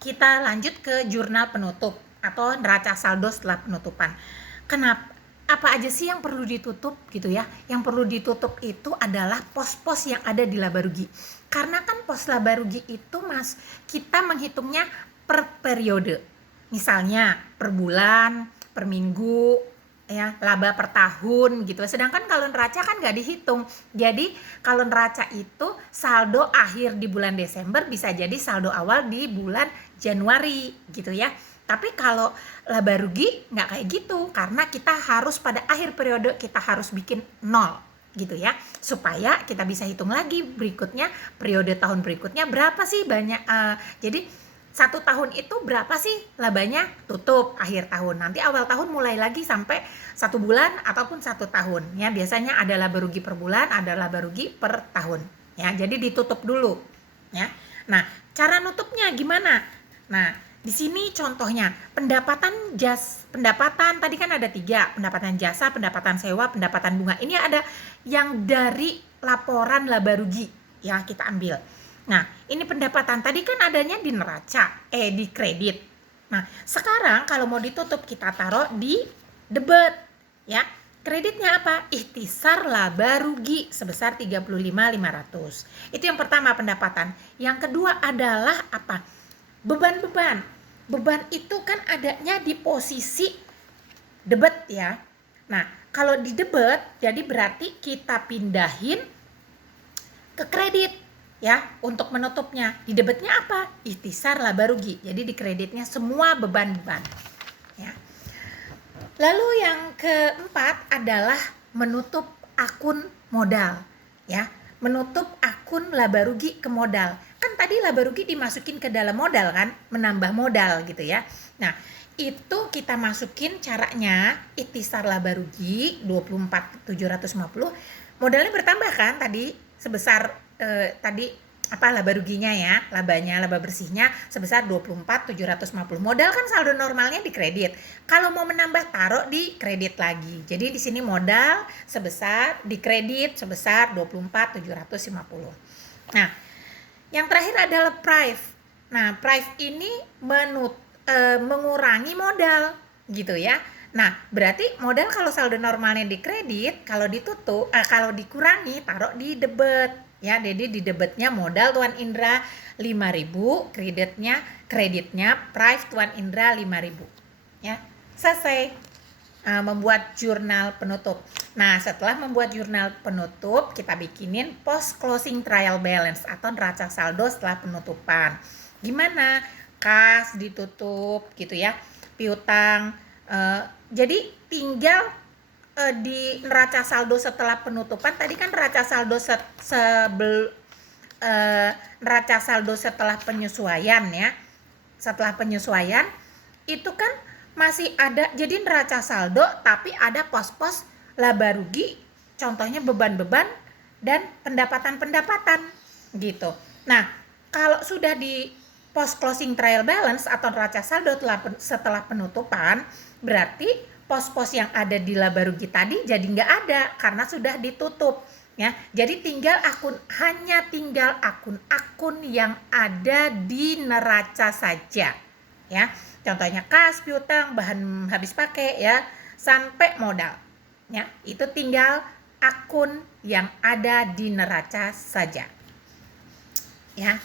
kita lanjut ke jurnal penutup atau neraca saldo setelah penutupan. Kenapa? Apa aja sih yang perlu ditutup gitu ya? Yang perlu ditutup itu adalah pos-pos yang ada di laba rugi. Karena kan pos laba rugi itu kita menghitungnya per periode. Misalnya per bulan, per minggu, ya laba per tahun gitu. Sedangkan kalau neraca kan nggak dihitung. Jadi kalau neraca itu saldo akhir di bulan Desember bisa jadi saldo awal di bulan Januari gitu ya. Tapi kalau laba rugi nggak kayak gitu, karena kita harus pada akhir periode kita harus bikin nol gitu ya, supaya kita bisa hitung lagi berikutnya, periode tahun berikutnya berapa sih banyak. Jadi satu tahun itu berapa sih labanya tutup akhir tahun, nanti awal tahun mulai lagi sampai satu bulan ataupun satu tahun ya. Biasanya ada laba rugi per bulan, ada laba rugi per tahun ya, jadi ditutup dulu ya. Nah, cara nutupnya gimana? Nah, di sini contohnya pendapatan tadi kan ada 3, pendapatan jasa, pendapatan sewa, pendapatan bunga. Ini ada yang dari laporan laba rugi ya, kita ambil. Nah, ini pendapatan tadi kan adanya di neraca, di kredit. Nah, sekarang kalau mau ditutup kita taruh di debit ya. Kreditnya apa? Ikhtisar laba rugi sebesar 35.500. Itu yang pertama, pendapatan. Yang kedua adalah apa? Beban itu kan adanya di posisi debit ya. Nah, kalau di debit jadi berarti kita pindahin ke kredit ya untuk menutupnya. Di debitnya apa? Ikhtisar laba rugi. Jadi di kreditnya semua beban-beban ya. Lalu yang keempat adalah menutup akun modal ya. Menutup akun laba rugi ke modal. Kan tadi laba rugi dimasukin ke dalam modal kan, menambah modal gitu ya. Nah, itu kita masukin caranya ikhtisar laba rugi 24.750. Modalnya bertambah kan tadi sebesar laba ruginya ya, laba bersihnya sebesar 24.750. Modal kan saldo normalnya di kredit. Kalau mau menambah taruh di kredit lagi. Jadi di sini modal sebesar di kredit sebesar 24.750. Nah, yang terakhir adalah price. Nah, price ini mengurangi modal gitu ya. Nah, berarti modal kalau saldo normalnya di kredit, kalau dikurangi taruh di debit. Ya, jadi di debitnya modal Tuan Indra 5.000, kreditnya price Tuan Indra 5.000. Ya, selesai membuat jurnal penutup. Nah, setelah membuat jurnal penutup, kita bikinin post closing trial balance atau neraca saldo setelah penutupan. Gimana? Kas ditutup gitu ya, piutang. Jadi tinggal di neraca saldo setelah penutupan tadi kan neraca saldo neraca saldo setelah penyesuaian ya. Setelah penyesuaian itu kan masih ada, jadi neraca saldo tapi ada pos-pos laba rugi, contohnya beban-beban dan pendapatan-pendapatan gitu. Nah, kalau sudah di post closing trial balance atau neraca saldo setelah penutupan, berarti pos-pos yang ada di laba rugi tadi jadi nggak ada karena sudah ditutup ya. Jadi hanya tinggal akun-akun yang ada di neraca saja ya. Contohnya kas, piutang, bahan habis pakai ya, sampai modal ya. Itu tinggal akun yang ada di neraca saja ya.